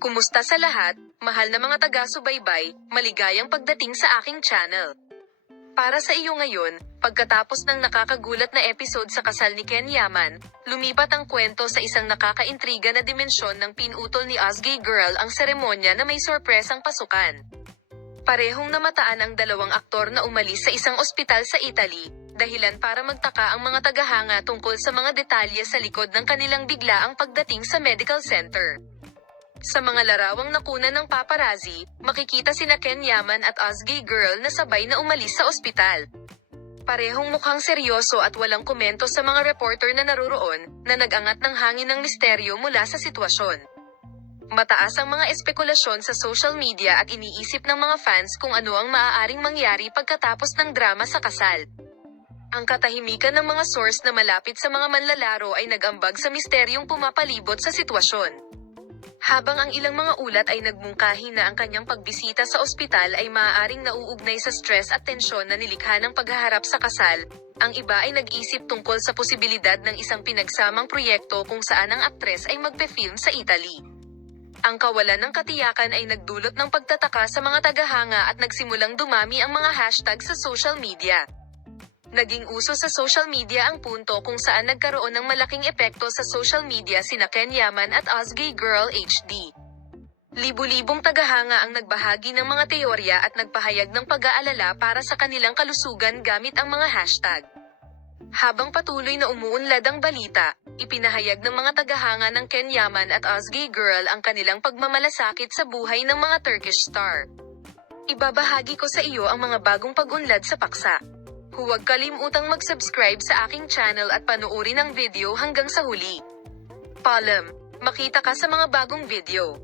Kumusta sa lahat, mahal na mga taga-subaybay, maligayang pagdating sa aking channel. Para sa iyo ngayon, pagkatapos ng nakakagulat na episode sa kasal ni Ken Yaman, lumipat ang kwento sa isang nakakaintriga na dimensyon ng pinutol ni Ozgay Girl ang seremonya na may sorpresang pasukan. Parehong namataan ang dalawang aktor na umalis sa isang ospital sa Italy, dahilan para magtaka ang mga tagahanga tungkol sa mga detalye sa likod ng kanilang biglaang pagdating sa medical center. Sa mga larawang nakunan ng paparazzi, makikita sina Ken Yaman at Ozgay Girl na sabay na umalis sa ospital. Parehong mukhang seryoso at walang komento sa mga reporter na naroroon, na nag-angat ng hangin ng misteryo mula sa sitwasyon. Mataas ang mga espekulasyon sa social media at iniisip ng mga fans kung ano ang maaaring mangyari pagkatapos ng drama sa kasal. Ang katahimikan ng mga source na malapit sa mga manlalaro ay nag-ambag sa misteryong pumapalibot sa sitwasyon. Habang ang ilang mga ulat ay nagmungkahi na ang kanyang pagbisita sa ospital ay maaaring nauugnay sa stress at tensyon na nilikha ng paghaharap sa kasal, ang iba ay nag-isip tungkol sa posibilidad ng isang pinagsamang proyekto kung saan ang aktres ay magpe-film sa Italy. Ang kawalan ng katiyakan ay nagdulot ng pagtataka sa mga tagahanga at nagsimulang dumami ang mga hashtag sa social media. Naging uso sa social media ang punto kung saan nagkaroon ng malaking epekto sa social media sina Ken Yaman at Ozgay Girl HD. Libu-libong tagahanga ang nagbahagi ng mga teorya at nagpahayag ng pag-aalala para sa kanilang kalusugan gamit ang mga hashtag. Habang patuloy na umuunlad ang balita, ipinahayag ng mga tagahanga ng Ken Yaman at Ozgay Girl ang kanilang pagmamalasakit sa buhay ng mga Turkish star. Ibabahagi ko sa iyo ang mga bagong pag-unlad sa paksa. Huwag kalimutang mag-subscribe sa aking channel at panoorin ang video hanggang sa huli. Paalam, makita ka sa mga bagong video.